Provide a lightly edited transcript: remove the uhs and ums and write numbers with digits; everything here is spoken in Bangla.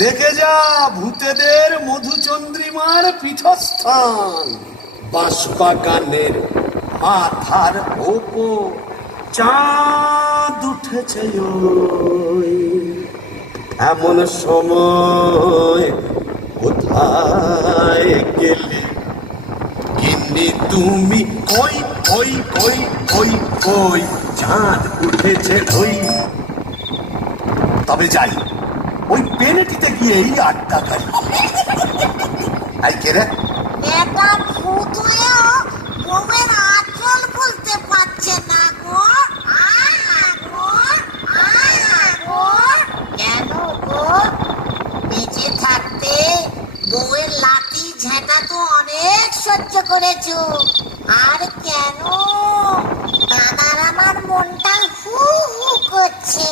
দেখে যা ভূতেদের মধুচন্দ্রিমার পীঠস্থান। বাঁশবাগানের মাথার ওপর চাঁদ উঠেছে ওই। এমন সময় কোথায় গেলি গিন্নি তুমি? কই কই কই কই কই চাঁদ উঠেছে ওই। তবে যাই, ওই পেনেটিতে গিয়েই আড্ডা গাড়ি। আই কে রে? এটা ভূত হয়েও বউয়ের আঁচল বলতে পারছে না গো। কেন গো? বেঁচে থাকতে বউয়ের লাঠি ঝেঁটা তো অনেক সহ্য করেছো, আর কেন? দাদার আমার মনটা হু হু করছে।